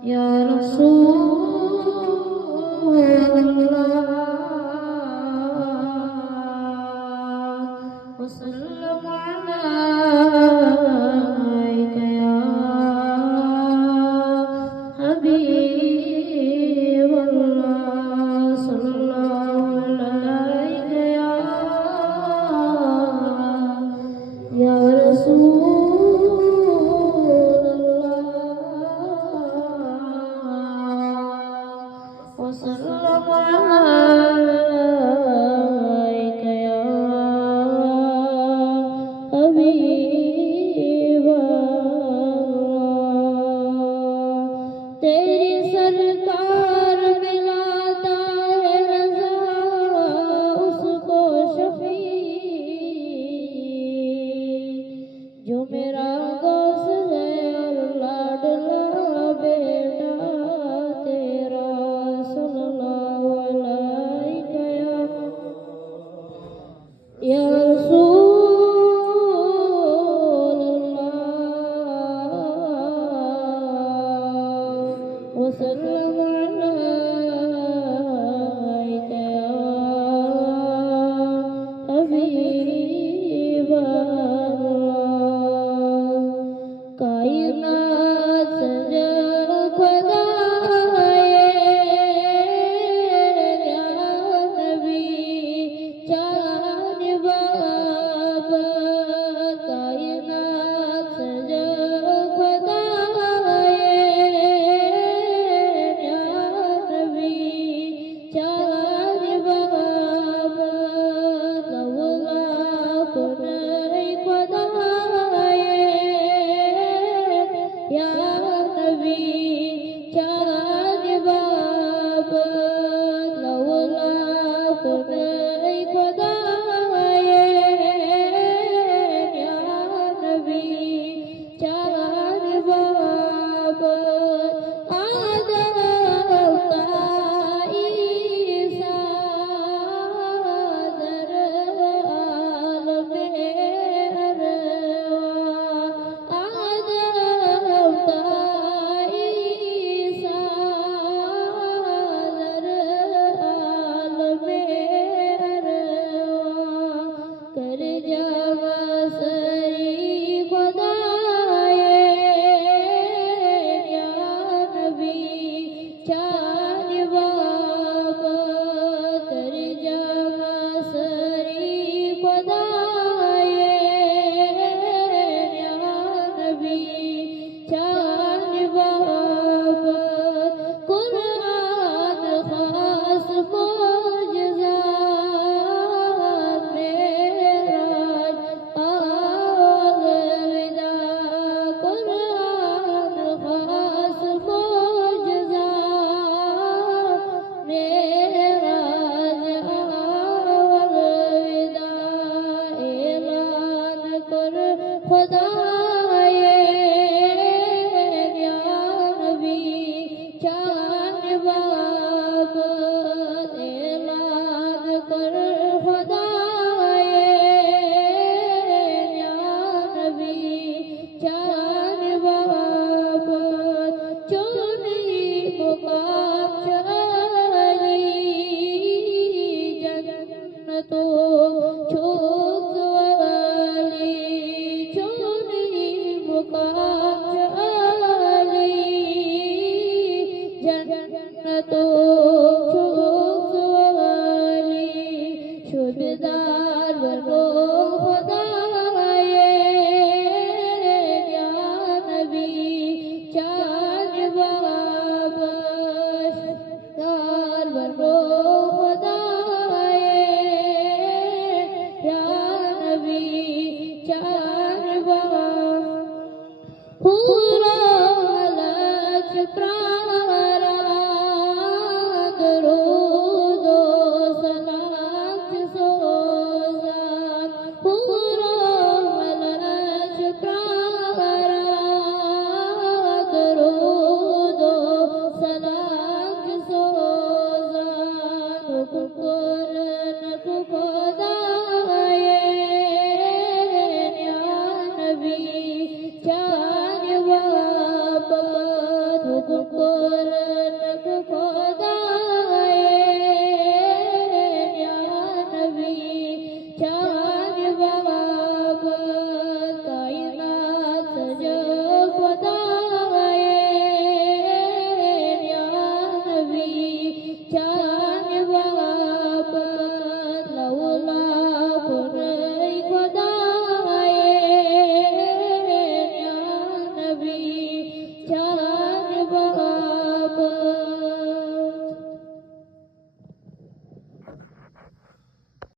Ya Rasulullah, wassalam alaika ya Habiballah, sallallahu alaika ya Rasulullah, wassalam alaika ya Habiballah. तेरी सरकार मिलाता है रज़ा उसको शफी, जो मेरा गौस है और लाडला बेटा तेरा, सल्लल्लाहु अलैहि या रसूलल्लाह, वसल्लम अलैका या हबीबल्लाह। कायनात सजा खुदाए या नबी चाँद बाब, कायनात सजा खुदाए या नबी चाँद बाब, लौला खुदाए या नबी चाँद बाब, लौला खुदाए या नबी चाँद बाब। आदम का ईसा दर आलमे अरवा, आदम का ईसा दर आलमे अरवा, कर जावा सरी खुदाए या नबी चाँद बाब, कर जावा सरी खुदाए या नबी चाँद बाब। कुरान खास मोजज़ात मेराज अलविदा, कुरान खास मोजज़ात मेराज अलविदा। ऐलान कर खुदाए या नबी चाँद बाब, ऐलान कर खुदाए या नबी चाँद बाब। चोरी मुकाम चली जन्नतों छूट वाली, चोरी मुकाम चली जन्नतों छूट वाली, शुबेदार बनो खुदाए या नबी चाँद बाब, शुबेदार बनो खुदाए या नबी चाँद बाब। पूरा लक्ष प्रारा दरूदो सलाम सोज़ान, पूरा लक्ष प्रारा दरूदो सलाम सोज़ान, हुकुम को खुदाए या नबी चाँद बाब, हुकुम को